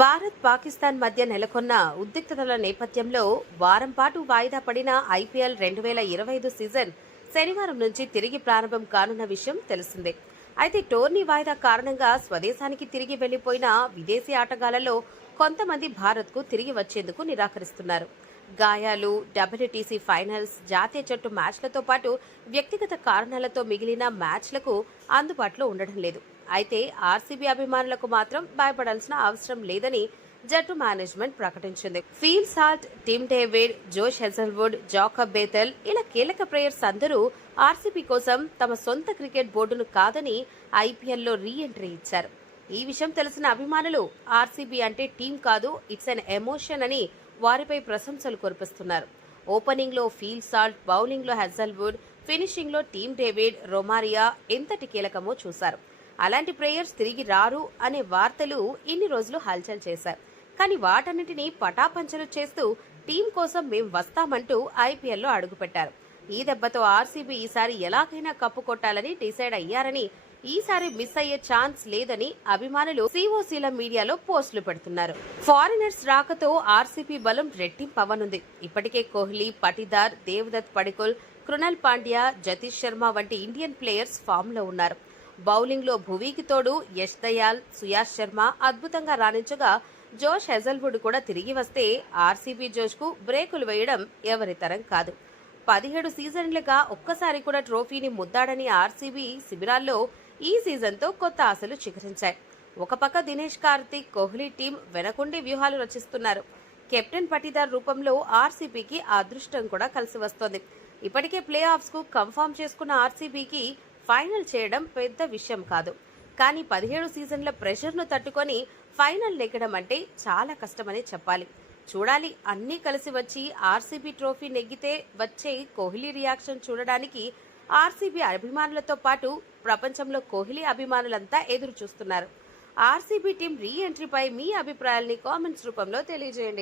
భారత్ పాకిస్తాన్ మధ్య నెలకొన్న ఉద్రిక్తతల నేపథ్యంలో వారం పాటు వాయిదా పడిన ఐపీఎల్ 2025 సీజన్ శనివారం నుంచి తిరిగి ప్రారంభం కానున్న విషయం తెలిసిందే. అయితే టోర్నీ వాయిదా కారణంగా స్వదేశానికి తిరిగి వెళ్లిపోయిన విదేశీ ఆటగాళ్లలో కొంతమంది భారత్కు తిరిగి వచ్చేందుకు నిరాకరిస్తున్నారు. గాయాలు, డబ్ల్యూటీసీ ఫైనల్స్, జాతీయ జట్టు మ్యాచ్లతో పాటు వ్యక్తిగత కారణాలతో మిగిలిన మ్యాచ్లకు అందుబాటులో ఉండడం లేదు. అయితే ఆర్సీబీ అభిమానులకు మాత్రం భయపడాల్సిన అవసరం లేదని జట్టు మేనేజ్మెంట్ ప్రకటించింది. ఫీల్ సాల్ట్, టిమ్ డేవిడ్, జోష్ హెజల్వుడ్, జాకబ్ బేతెల్ ఇలా కీలక ప్లేయర్స్ అందరూ ఆర్సీబీ కోసం తమ సొంత క్రికెట్ బోర్డును కాదని ఐపీఎల్లో రీ ఎంట్రీ ఇచ్చారు. ఈ విషయం తెలిసిన అభిమానులు ఆర్సీబీ అంటే టీం కాదు, ఇట్స్ అన్ ఎమోషన్ అని వారిపై ప్రశంసలు కురిపిస్తున్నారు. ఓపెనింగ్ లో ఫీల్ సాల్ట్, బౌలింగ్ లో హెజల్వుడ్, ఫినిషింగ్ లో టీమ్ డేవిడ్, రొమారియా ఎంతటి కీలకమో చూశారు. అలాంటి ప్లేయర్స్ తిరిగి రారు అనే వార్తలు ఇన్ని రోజులు హల్చల్ చేశారు. కానీ వాటన్నిటినీ పటాపంచలు చేస్తూ టీం కోసం మేం వస్తామంటూ ఐపీఎల్లో అడుగుపెట్టారు. ఈ దెబ్బతో ఆర్సీబీ ఈసారి ఎలాగైనా కప్పు కొట్టాలని డిసైడ్ అయ్యారని, ఈసారి మిస్ అయ్యే ఛాన్స్ లేదని అభిమానులు సిఓసీల మీడియాలో పోస్టులు పెడుతున్నారు. ఫారినర్స్ రాకతో ఆర్సీబీ బలం రెట్టింపవనుంది. ఇప్పటికే కోహ్లీ, పటిదార్, దేవదత్ పడికల్, కృణాల్ పాండ్యా, జతీష్ శర్మ వంటి ఇండియన్ ప్లేయర్స్ ఫామ్ లో ఉన్నారు. బౌలింగ్ లో భువీకి తోడు యష్ దయాల్, సుయాష్ శర్మ అద్భుతంగా రాణించగా జోష్ హెజల్వుడ్ కూడా తిరిగి వస్తే ఆర్సీబీ జోష్ కు బ్రేకులు వేయడం ఎవరి తరం కాదు. 17 సీజన్లుగా ఒక్కసారి కూడా ట్రోఫీని ముద్దాడని ఆర్సీబీ శిబిరాల్లో ఈ సీజన్తో కొత్త ఆశలు చిగురించాయి. ఒక పక్క దినేష్ కార్తిక్, కోహ్లీ టీం వెనకుండి వ్యూహాలు రచిస్తున్నారు. కెప్టెన్ పటిదార్ రూపంలో ఆర్సీబీకి అదృష్టం కూడా కలిసి వస్తోంది. ఇప్పటికే ప్లే ఆఫ్స్ కు కన్ఫర్మ్ చేసుకున్న ఆర్సీబీకి ఫైనల్ చేయడం పెద్ద విషయం కాదు. కానీ 17 సీజన్ల ప్రెషర్ను తట్టుకొని ఫైనల్ నెగ్గడం అంటే చాలా కష్టమని చెప్పాలి. చూడాలి, అన్నీ కలిసి వచ్చి ఆర్సీబీ ట్రోఫీ నెగ్గితే వచ్చే కోహ్లీ రియాక్షన్ చూడడానికి ఆర్సీబీ అభిమానులతో పాటు ప్రపంచంలో కోహ్లీ అభిమానులంతా ఎదురు చూస్తున్నారు. ఆర్సీబీ టీం రీ ఎంట్రీపై మీ అభిప్రాయాల్ని కామెంట్స్ రూపంలో తెలియజేయండి.